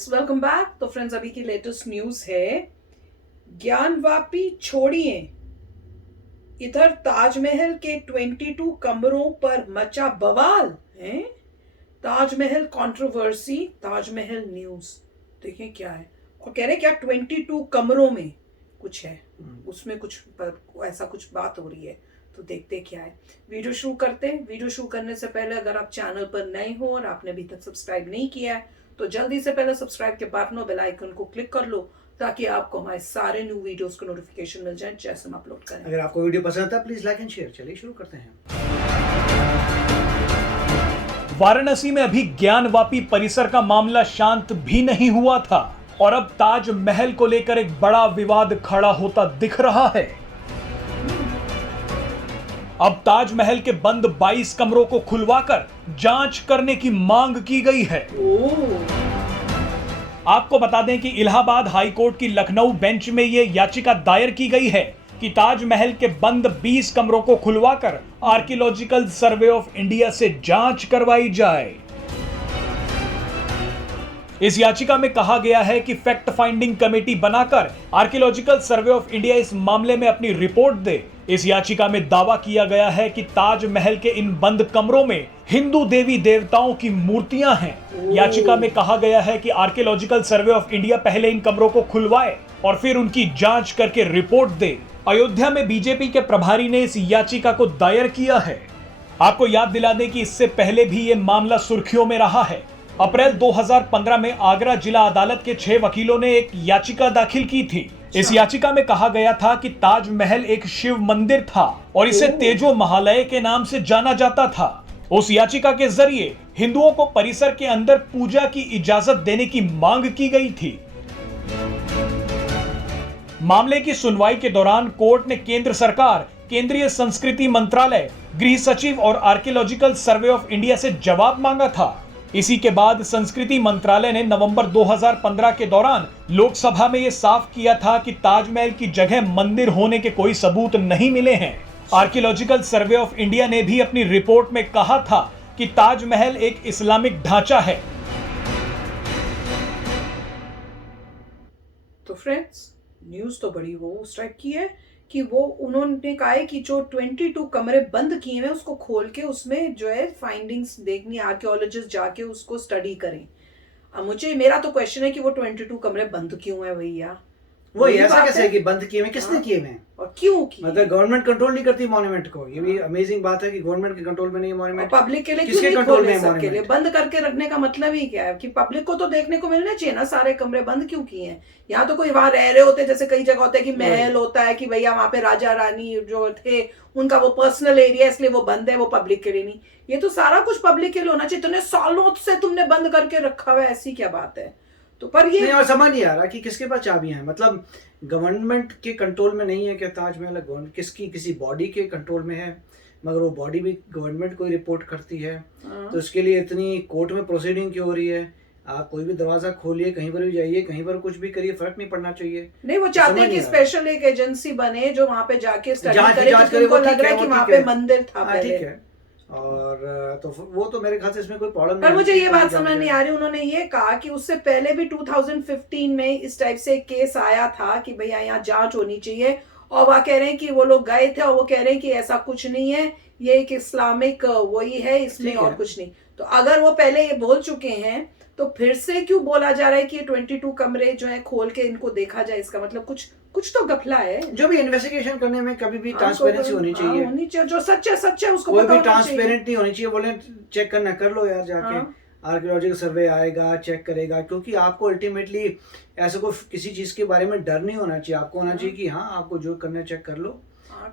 Friends, welcome back. तो friends, अभी की लेटेस्ट न्यूज है, ज्ञानवापी छोड़िए, इधर ताजमहल के 22 कमरों पर मचा बवाल है। ताजमहल कंट्रोवर्सी, ताजमहल न्यूज, देखें क्या है। और कह रहे क्या 22 कमरों में कुछ है, उसमें कुछ ऐसा कुछ बात हो रही है। तो देखते क्या है। वीडियो शुरू करते हैं। वीडियो शुरू करने से पहले अगर आप चैनल पर नए हो और आपने अभी तक सब्सक्राइब नहीं किया है तो जल्दी से पहले सब्सक्राइब के बटन और बेल आइकन को क्लिक कर लो ताकि आपको हमारे सारे न्यू वीडियोस को नोटिफिकेशन मिल जाए जैसे हम अपलोड करें। अगर आपको वीडियो पसंद आता है प्लीज लाइक एंड शेयर। चलिए शुरू करते हैं। वाराणसी में अभी ज्ञानवापी परिसर का मामला शांत भी नहीं हुआ था और अब ताजमहल को लेकर एक बड़ा विवाद खड़ा होता दिख रहा है। अब ताजमहल के बंद 22 कमरों को खुलवाकर जांच करने की मांग की गई है। आपको बता दें कि इलाहाबाद हाई कोर्ट की लखनऊ बेंच में यह याचिका दायर की गई है कि ताजमहल के बंद 20 कमरों को खुलवाकर आर्कियोलॉजिकल सर्वे ऑफ इंडिया से जांच करवाई जाए। इस याचिका में कहा गया है कि फैक्ट फाइंडिंग कमेटी बनाकर आर्कियोलॉजिकल सर्वे ऑफ इंडिया इस मामले में अपनी रिपोर्ट दे। इस याचिका में दावा किया गया है कि ताजमहल के इन बंद कमरों में हिंदू देवी देवताओं की मूर्तियां हैं। याचिका में कहा गया है कि आर्कियोलॉजिकल सर्वे ऑफ इंडिया पहले इन कमरों को खुलवाए और फिर उनकी जांच करके रिपोर्ट दे। अयोध्या में बीजेपी के प्रभारी ने इस याचिका को दायर किया है। आपको याद दिला दें कि इससे पहले भी ये मामला सुर्खियों में रहा है। अप्रैल 2015 में आगरा जिला अदालत के 6 वकीलों ने एक याचिका दाखिल की थी। इस याचिका में कहा गया था कि ताजमहल एक शिव मंदिर था और इसे तेजो महालय के नाम से जाना जाता था। उस याचिका के जरिए हिंदुओं को परिसर के अंदर पूजा की इजाजत देने की मांग की गई थी। मामले की सुनवाई के दौरान कोर्ट ने केंद्र सरकार, केंद्रीय संस्कृति मंत्रालय, गृह सचिव और आर्कियोलॉजिकल सर्वे ऑफ इंडिया से जवाब मांगा था। इसी के बाद संस्कृति मंत्रालय ने नवंबर 2015 के दौरान लोकसभा में यह साफ किया था कि ताजमहल की जगह मंदिर होने के कोई सबूत नहीं मिले हैं। आर्कियोलॉजिकल सर्वे ऑफ इंडिया ने भी अपनी रिपोर्ट में कहा था कि ताजमहल एक इस्लामिक ढांचा है। तो फ्रेंड्स, न्यूज तो बड़ी वो उस टाइप की है कि वो उन्होंने कहा है कि जो 22 कमरे बंद किए हुए उसको खोल के उसमें जो है फाइंडिंग्स देखनी, आर्कियोलॉजिस्ट जाके उसको स्टडी करें। अब मुझे मेरा तो क्वेश्चन है कि वो 22 कमरे बंद क्यों है भैया? वो ऐसा कैसे है कि बंद किए हुए, किसने किए हुए और क्यों किए? मतलब गवर्नमेंट कंट्रोल नहीं करती मॉन्यूमेंट को। ये भी अमेजिंग बात है कि गवर्नमेंट के कंट्रोल में नहीं है मॉन्यूमेंट। पब्लिक के लिए किसके क्यों नहीं कंट्रोल खोले? में सबके लिए बंद करके रखने का मतलब ही क्या है कि पब्लिक को तो देखने को मिलना चाहिए ना। सारे कमरे बंद क्यों किए हैं? यहाँ तो कोई वहां रह रहे होते, जैसे कई जगह होता है कि महल होता है कि भैया वहां पे राजा रानी जो थे उनका वो पर्सनल एरिया इसलिए वो बंद है, वो पब्लिक के लिए नहीं। ये तो सारा कुछ पब्लिक के लिए होना चाहिए। तुमने सालों से तुमने बंद करके रखा हुआ है, ऐसी क्या बात है? तो पर ये नहीं, और समझ नहीं आ रहा कि किसके पास चाबियां हैं। मतलब गवर्नमेंट के कंट्रोल में नहीं है क्या ताजमहल? किसी बॉडी के कंट्रोल में है, मगर वो बॉडी भी गवर्नमेंट को ही रिपोर्ट करती है। तो इसके लिए इतनी कोर्ट में प्रोसीडिंग क्यों हो रही है? आप कोई भी दरवाजा खोलिए, कहीं पर भी जाइए, कहीं पर कुछ भी करिए, फर्क नहीं पड़ना चाहिए। नहीं, वो चाहते हैं कि स्पेशल एक एजेंसी बने जो वहां पे जाके स्टडी करे कि उनको लग रहा है कि वहां पे मंदिर था पहले। ठीक है, और तो वो तो मेरे ख्याल से इसमें कोई प्रॉब्लम नहीं। पर मुझे ये बात समझ नहीं आ रही, उन्होंने ये कहा कि उससे पहले भी 2015 में इस टाइप से एक केस आया था कि भैया यहाँ जांच होनी चाहिए, और वह कह रहे हैं कि वो लोग गए थे और वो कह रहे हैं कि ऐसा कुछ नहीं है, ये एक इस्लामिक वही है, इसमें और कुछ नहीं। तो अगर वो पहले ये बोल चुके हैं तो फिर से क्यों बोला जा रहा है कि 22 कमरे जो है खोल के इनको देखा जाए? इसका मतलब कुछ तो गफला है। जो भी इन्वेस्टिगेशन करने में कभी भी ट्रांसपेरेंसी होनी चाहिए। जो सच है उसको कोई भी ट्रांसपेरेंट नहीं होनी चाहिए। बोले चेक करना कर लो यार, जाके आर्कियोलॉजिकल सर्वे आएगा, चेक करेगा, क्योंकि आपको अल्टीमेटली ऐसे को किसी चीज के बारे में डर नहीं होना चाहिए। आपको होना चाहिए कि हाँ, आपको जो करना है चेक कर लो,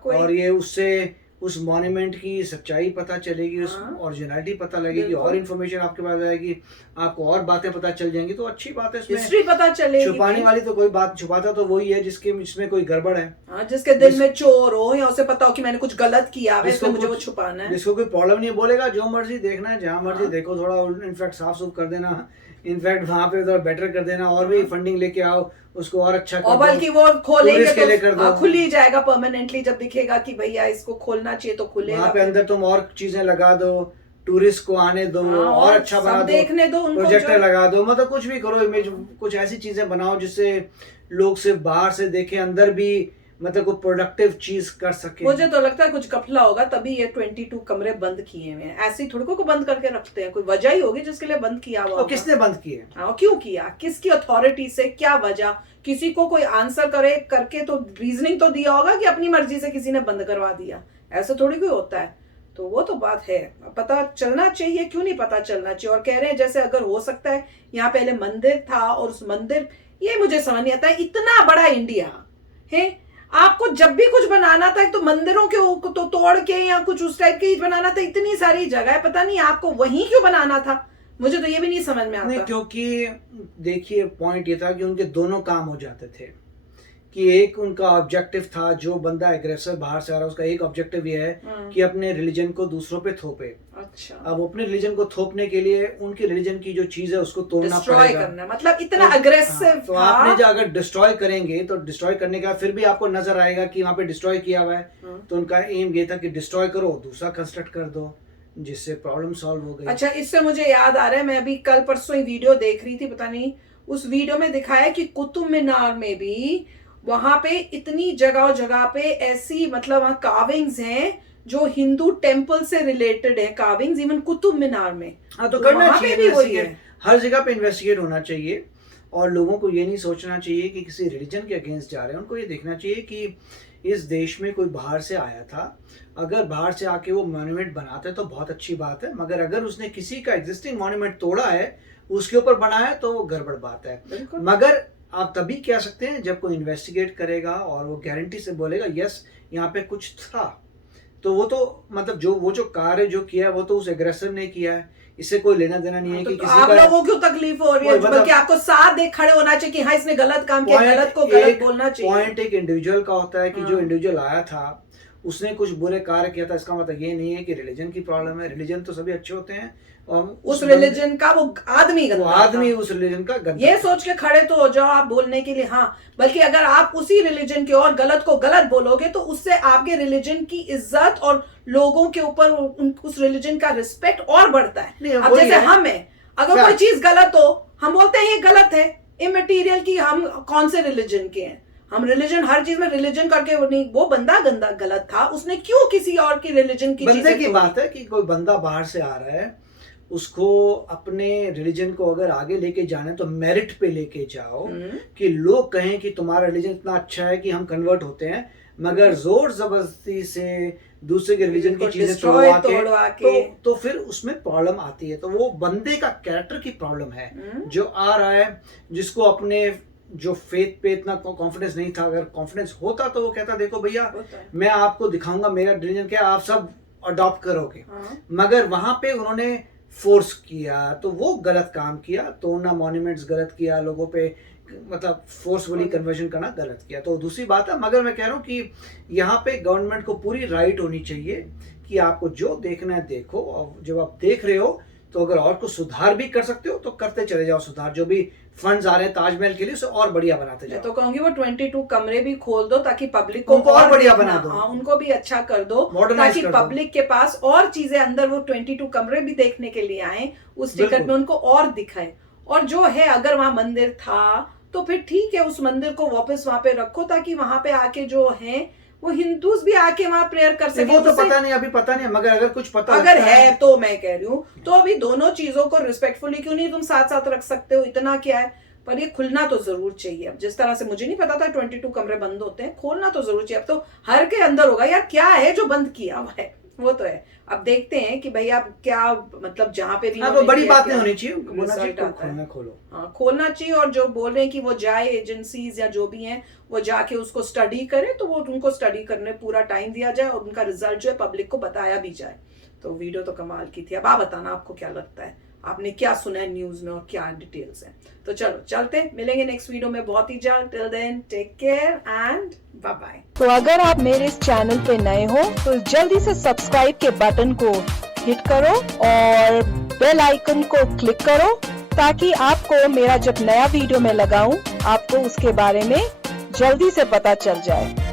और ये उससे उस मॉन्यूमेंट की सच्चाई पता चलेगी, उस ओरिजिनलिटी पता लगेगी, और इन्फॉर्मेशन आपके पास आएगी, आपको और बातें पता चल जाएंगी। तो अच्छी बात है, इसमें हिस्ट्री पता चलेगी। छुपाने वाली तो कोई बात, छुपाता तो वही है जिसमें कोई गड़बड़ है। जिसके दिल में चोर हो या उसे पता हो कि मैंने कुछ गलत किया है, इसलिए मुझे वो छुपाना है। जिसको कोई प्रॉब्लम नहीं बोलेगा, जो मर्जी देखना है, जहाँ मर्जी देखो, थोड़ा इनफैक्ट साफ सुफ कर देना, इनफैक्ट वहाँ पे थोड़ा बेटर कर देना, और भी फंडिंग लेके आओ, उसको और अच्छा कर और बल्कि वो खोलेंगे तो खुल ही जाएगा परमानेंटली। जब दिखेगा कि भैया इसको खोलना चाहिए तो खुलेगा। वहाँ पे अंदर तुम और चीजें लगा दो, टूरिस्ट को आने दो, हाँ, और अच्छा बना सब दो, देखने दो उनको, प्रोजेक्टर लगा दो, मतलब कुछ भी करो, इमेज कुछ ऐसी चीजें बनाओ जिससे लोग सिर्फ बाहर से देखें, अंदर भी मतलब कोई प्रोडक्टिव चीज कर सके। मुझे तो लगता है कुछ कपला होगा तभी ये 22 कमरे बंद किए हुए हैं। ऐसे ही थोड़ी को बंद करके रखते हैं, कोई वजह ही होगी जिसके लिए बंद किया हुआ। और किसने बंद किए? हाँ, क्यों किया, किसकी अथॉरिटी से, क्या वजह, किसी को कोई आंसर करे करके तो रीजनिंग तो दिया होगा कि अपनी मर्जी से किसी ने बंद करवा दिया, ऐसे थोड़ी कोई होता है। तो वो तो बात है, पता चलना चाहिए, क्यों नहीं पता चलना चाहिए। और कह रहे हैं जैसे अगर हो सकता है यहाँ पहले मंदिर था और उस मंदिर, ये मुझे समझ नहीं आता है, इतना बड़ा इंडिया है, आपको जब भी कुछ बनाना था तो मंदिरों के तो तोड़ के या कुछ उस टाइप के ही बनाना था, इतनी सारी जगह है, पता नहीं आपको वहीं क्यों बनाना था, मुझे तो ये भी नहीं समझ में आता। नहीं, क्योंकि देखिए पॉइंट ये था कि उनके दोनों काम हो जाते थे, कि एक उनका ऑब्जेक्टिव था, जो बंदा एग्रेसर बाहर से आ रहा है उसका एक ऑब्जेक्टिव ये है कि अपने रिलीजन को दूसरों पे थोपे। अच्छा, अब अपने रिलीजन को थोपने के लिए उनके रिलीजन की जो चीज है उसको तोड़ना पड़ेगा, करना, मतलब इतना अग्रेसिव तो आपने जो अगर डिस्ट्रॉय करेंगे तो डिस्ट्रॉय करने का फिर भी आपको नजर आएगा कि वहाँ पे डिस्ट्रॉय किया हुआ है, तो उनका एम ये था कि डिस्ट्रॉय करो, दूसरा कंस्ट्रक्ट कर दो, जिससे प्रॉब्लम सॉल्व हो गई। अच्छा, इससे मुझे याद आ रहा है, मैं अभी कल परसों ही वीडियो देख रही थी, पता नहीं उस वीडियो में दिखाया कि कुतुब मीनार में भी वहां पे इतनी जगह जगह पे ऐसी मतलब वहां कार्विंग्स हैं जो हिंदू टेम्पल से रिलेटेड है, कार्विंग्स इवन कुतुब मीनार में। हाँ, तो करना वहां पे चाहिए भी वही है, इन्वेस्टिगेट, हर जगह पे इन्वेस्टिगेट होना चाहिए, और लोगों को ये नहीं सोचना चाहिए कि किसी रिलीजन के अगेंस्ट जा रहे हैं। उनको ये देखना चाहिए कि इस देश में कोई बाहर से आया था, अगर बाहर से आके वो मॉन्यूमेंट बनाते तो बहुत अच्छी बात है, मगर अगर उसने किसी का एग्जिस्टिंग मॉन्यूमेंट तोड़ा है, उसके ऊपर बनाया तो वो गड़बड़ बात है। मगर आप तभी कह सकते हैं जब कोई इन्वेस्टिगेट करेगा और वो गारंटी से बोलेगा यस यहाँ पे कुछ था, तो वो तो मतलब जो कार्य जो किया है वो तो उस एग्रेसर ने किया है, इससे कोई लेना देना नहीं है कि किसी आप लोगों को तकलीफ हो रही है, बल्कि आपको साथ देख खड़े होना चाहिए कि हाँ इसने गलत काम किया, गलत को गलत बोलना चाहिए। पॉइंट एक इंडिविजुअल का होता है कि जो इंडिविजुअल आया था उसने कुछ बुरे कार्य किया था, इसका मतलब ये नहीं है कि रिलीजन की प्रॉब्लम है। रिलीजन तो सभी अच्छे होते हैं, और उस रिलीजन का वो आदमी उस रिलीजन का गंदा, ये सोच के खड़े तो हो जाओ आप बोलने के लिए। हाँ, बल्कि अगर आप उसी रिलीजन के और गलत को गलत बोलोगे तो उससे आपके रिलीजन की इज्जत और लोगों के ऊपर उस रिलीजन का रिस्पेक्ट और बढ़ता है। अब जैसे हम है, अगर कोई चीज गलत हो हम बोलते हैं ये गलत है, इमटेरियल की हम कौन से रिलीजन के हैं, हम रिलीजन हर चीज में रिलीजन करके नहीं, वो बंदा गंदा गलत था, उसने क्यों किसी और की रिलीजन की बंदे की बात है कि कोई बंदा बाहर से आ रहा है, उसको अपने रिलीजन को अगर आगे लेके जाना है तो मेरिट पे लेके जाओ, कि लोग कहें कि तुम्हारा रिलीजन इतना अच्छा है कि हम कन्वर्ट होते हैं, मगर जोर जबरदस्ती से दूसरे के रिलीजन की चीजें तोड़वा के तो फिर उसमें प्रॉब्लम आती है। तो वो बंदे का कैरेक्टर की प्रॉब्लम है, जो आ रहा है, जिसको अपने जो फेथ पे इतना कॉन्फिडेंस नहीं था, अगर कॉन्फिडेंस होता तो वो कहता देखो भैया मैं आपको दिखाऊंगा मेरा रिलीजन क्या, आप सब अडॉप्ट करोगे। मगर वहां पे उन्होंने फोर्स किया तो वो गलत काम किया, तोड़ना मॉन्यूमेंट्स गलत किया, लोगों पे मतलब फोर्सफुली कन्वर्जन करना गलत किया, तो दूसरी बात है। मगर मैं कह रहा हूँ कि यहाँ पे गवर्नमेंट को पूरी राइट होनी चाहिए कि आपको जो देखना है देखो, और जब आप देख रहे हो तो अगर और कुछ सुधार भी कर सकते हो तो करते चले जाओ सुधार, जो भी फंड्स आ रहे हैं ताजमहल के लिए उसे और बढ़िया बनाते जाओ। तो कहूंगी वो 22 कमरे भी खोल दो ताकि पब्लिक को और बढ़िया बना दो, उनको भी अच्छा कर दो, ताकि पब्लिक के पास और चीजें अंदर वो 22 कमरे भी देखने के लिए आए, उस टिकट में उनको और दिखाए। और जो है अगर वहां मंदिर था तो फिर ठीक है, उस मंदिर को वापस वहां पे रखो ताकि वहां पे आके जो है वो हिंदूज भी आके वहां प्रेयर कर सके। वो तो पता नहीं, अभी पता नहीं, मगर अगर कुछ पता अगर है तो मैं कह रही हूँ तो अभी दोनों चीजों को रिस्पेक्टफुली क्यों नहीं तुम साथ साथ रख सकते हो, इतना क्या है, पर ये खुलना तो जरूर चाहिए। अब जिस तरह से मुझे नहीं पता था 22 कमरे बंद होते हैं, खोलना तो जरूर चाहिए। अब तो हर के अंदर होगा यार क्या है जो बंद किया हुआ है, वो तो है। अब देखते हैं कि भैया क्या मतलब जहाँ पे भी तो बड़ी बात नहीं होनी चाहिए, खोलो, हाँ खोलना चाहिए। और जो बोल रहे हैं कि वो जाए एजेंसीज या जो भी हैं वो जाके उसको स्टडी करे, तो वो उनको स्टडी करने पूरा टाइम दिया जाए और उनका रिजल्ट जो है पब्लिक को बताया भी जाए। तो वीडियो तो कमाल की थी। अब आप बताना आपको क्या लगता है, आपने क्या सुना है न्यूज में और क्या डिटेल्स हैं। तो चलो चलते, मिलेंगे नेक्स्ट वीडियो में बहुत ही जल्द। Till then take care and bye bye. तो अगर आप मेरे इस चैनल पे नए हो तो जल्दी से सब्सक्राइब के बटन को हिट करो और बेल आइकन को क्लिक करो, ताकि आपको मेरा जब नया वीडियो मैं लगाऊं आपको उसके बारे में जल्दी से पता चल जाए।